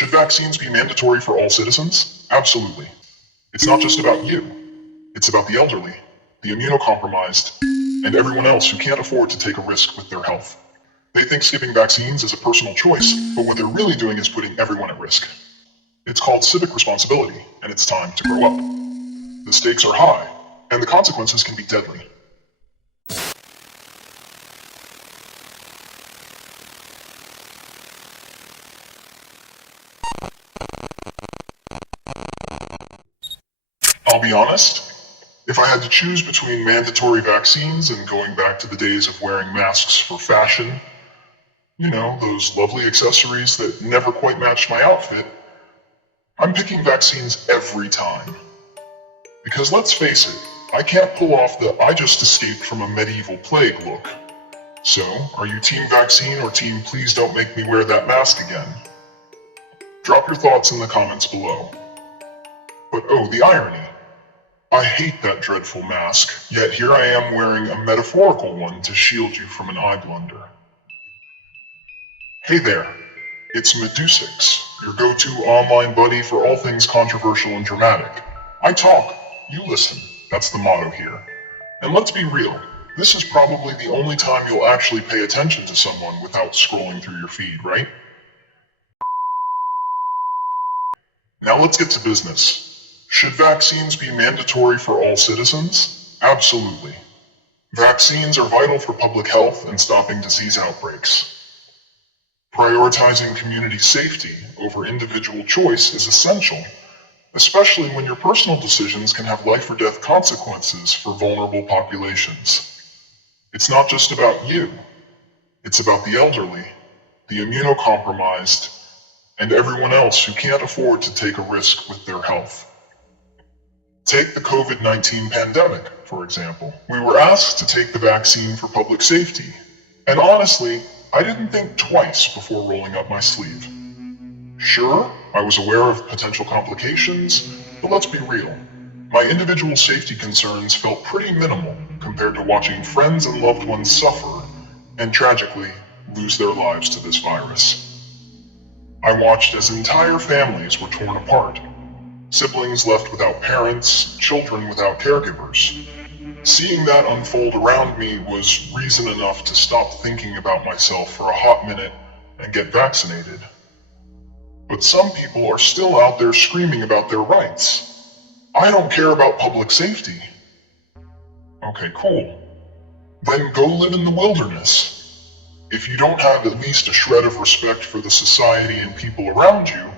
Should vaccines be mandatory for all citizens? Absolutely. It's not just about you. It's about the elderly, the immunocompromised, and everyone else who can't afford to take a risk with their health. They think skipping vaccines is a personal choice, but what they're really doing is putting everyone at risk. It's called civic responsibility, and it's time to grow up. The stakes are high, and the consequences can be deadly. I'll be honest, if I had to choose between mandatory vaccines and going back to the days of wearing masks for fashion, those lovely accessories that never quite matched my outfit, I'm picking vaccines every time. Because let's face it, I can't pull off the "I just escaped from a medieval plague" look. So, are you team vaccine or team please don't make me wear that mask again? Drop your thoughts in the comments below. But oh, the irony. I hate that dreadful mask, yet here I am wearing a metaphorical one to shield you from an eye blunder. Hey there, it's Medusix, your go-to online buddy for all things controversial and dramatic. I talk, you listen, that's the motto here. And let's be real, this is probably the only time you'll actually pay attention to someone without scrolling through your feed, right? Now let's get to business. Should vaccines be mandatory for all citizens? Absolutely. Vaccines are vital for public health and stopping disease outbreaks. Prioritizing community safety over individual choice is essential, especially when your personal decisions can have life or death consequences for vulnerable populations. It's not just about you. It's about the elderly, the immunocompromised, and everyone else who can't afford to take a risk with their health. Take the COVID-19 pandemic, for example. We were asked to take the vaccine for public safety, and honestly, I didn't think twice before rolling up my sleeve. Sure, I was aware of potential complications, but let's be real. My individual safety concerns felt pretty minimal compared to watching friends and loved ones suffer, and tragically, lose their lives to this virus. I watched as entire families were torn apart. Siblings left without parents, children without caregivers. Seeing that unfold around me was reason enough to stop thinking about myself for a hot minute and get vaccinated. But some people are still out there screaming about their rights. I don't care about public safety. Okay, cool. Then go live in the wilderness. If you don't have at least a shred of respect for the society and people around you,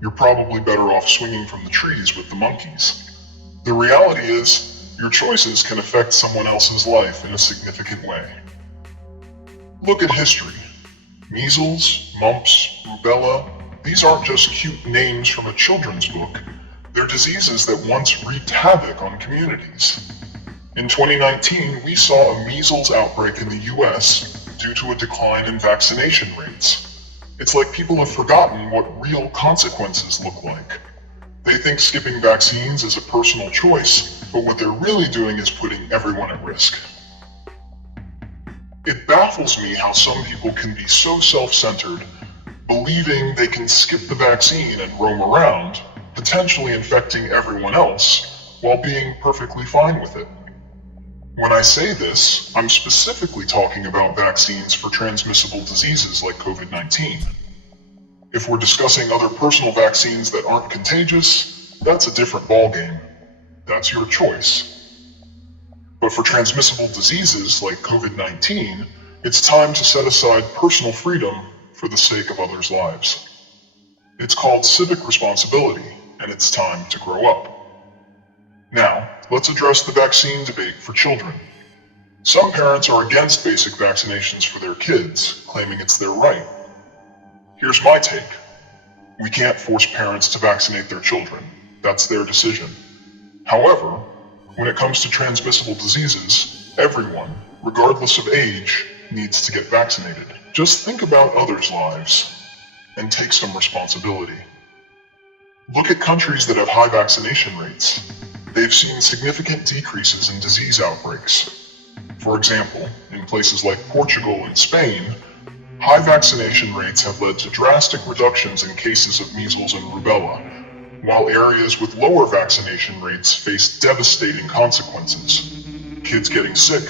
you're probably better off swinging from the trees with the monkeys. The reality is, your choices can affect someone else's life in a significant way. Look at history. Measles, mumps, rubella, these aren't just cute names from a children's book. They're diseases that once wreaked havoc on communities. In 2019, we saw a measles outbreak in the US due to a decline in vaccination rates. It's like people have forgotten what real consequences look like. They think skipping vaccines is a personal choice, but what they're really doing is putting everyone at risk. It baffles me how some people can be so self-centered, believing they can skip the vaccine and roam around, potentially infecting everyone else, while being perfectly fine with it. When I say this, I'm specifically talking about vaccines for transmissible diseases like COVID-19. If we're discussing other personal vaccines that aren't contagious, that's a different ballgame. That's your choice. But for transmissible diseases like COVID-19, it's time to set aside personal freedom for the sake of others' lives. It's called civic responsibility, and it's time to grow up. Now, let's address the vaccine debate for children. Some parents are against basic vaccinations for their kids, claiming it's their right. Here's my take. We can't force parents to vaccinate their children. That's their decision. However, when it comes to transmissible diseases, everyone, regardless of age, needs to get vaccinated. Just think about others' lives and take some responsibility. Look at countries that have high vaccination rates. They've seen significant decreases in disease outbreaks. For example, in places like Portugal and Spain, High vaccination rates have led to drastic reductions in cases of measles and rubella, while areas with lower vaccination rates face devastating consequences. Kids getting sick,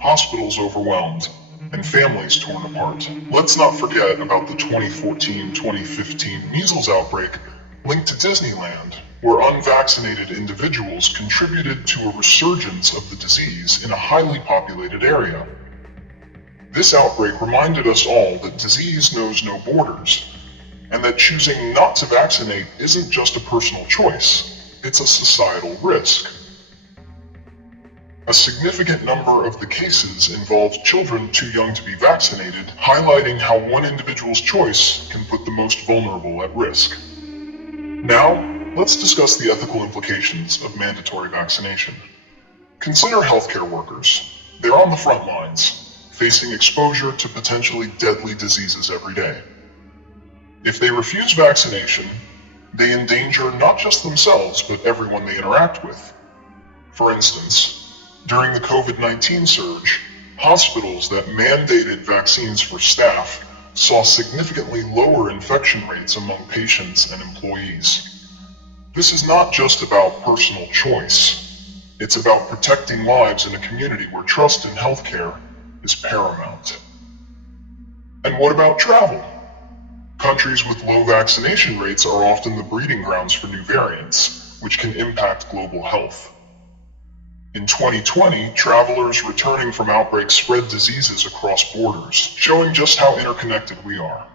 hospitals overwhelmed, and families torn apart. Let's not forget about the 2014-2015 measles outbreak linked to Disneyland, where unvaccinated individuals contributed to a resurgence of the disease in a highly populated area. This outbreak reminded us all that disease knows no borders, and that choosing not to vaccinate isn't just a personal choice, it's a societal risk. A significant number of the cases involved children too young to be vaccinated, highlighting how one individual's choice can put the most vulnerable at risk. Now, let's discuss the ethical implications of mandatory vaccination. Consider healthcare workers. They're on the front lines, facing exposure to potentially deadly diseases every day. If they refuse vaccination, they endanger not just themselves, but everyone they interact with. For instance, during the COVID-19 surge, hospitals that mandated vaccines for staff saw significantly lower infection rates among patients and employees. This is not just about personal choice. It's about protecting lives in a community where trust in healthcare is paramount. And what about travel? Countries with low vaccination rates are often the breeding grounds for new variants, which can impact global health. In 2020, travelers returning from outbreaks spread diseases across borders, showing just how interconnected we are.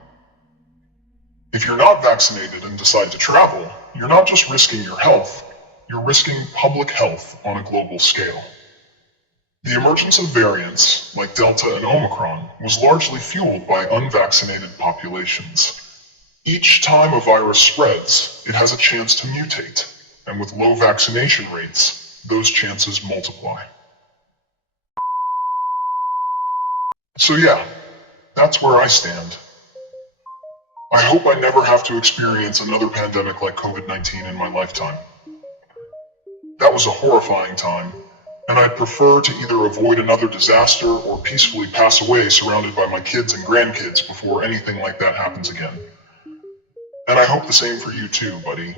If you're not vaccinated and decide to travel, you're not just risking your health, you're risking public health on a global scale. The emergence of variants, like Delta and Omicron, was largely fueled by unvaccinated populations. Each time a virus spreads, it has a chance to mutate, and with low vaccination rates, those chances multiply. So yeah, that's where I stand. I hope I never have to experience another pandemic like COVID-19 in my lifetime. That was a horrifying time, and I'd prefer to either avoid another disaster or peacefully pass away surrounded by my kids and grandkids before anything like that happens again. And I hope the same for you too, buddy.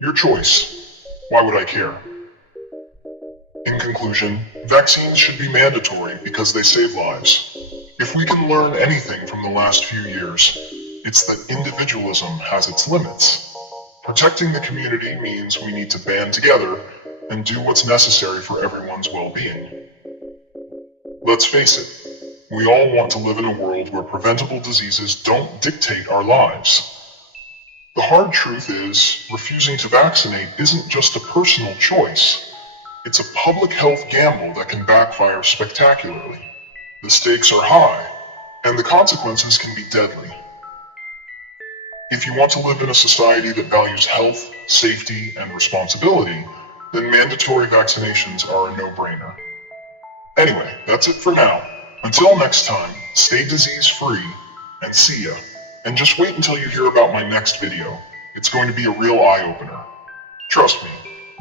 Your choice. Why would I care? In conclusion, vaccines should be mandatory because they save lives. If we can learn anything from the last few years, it's that individualism has its limits. Protecting the community means we need to band together and do what's necessary for everyone's well-being. Let's face it, we all want to live in a world where preventable diseases don't dictate our lives. The hard truth is, refusing to vaccinate isn't just a personal choice. It's a public health gamble that can backfire spectacularly. The stakes are high, and the consequences can be deadly. If you want to live in a society that values health, safety, and responsibility, then mandatory vaccinations are a no-brainer. Anyway, that's it for now. Until next time, stay disease-free, and see ya. And just wait until you hear about my next video. It's going to be a real eye-opener. Trust me,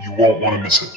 you won't want to miss it.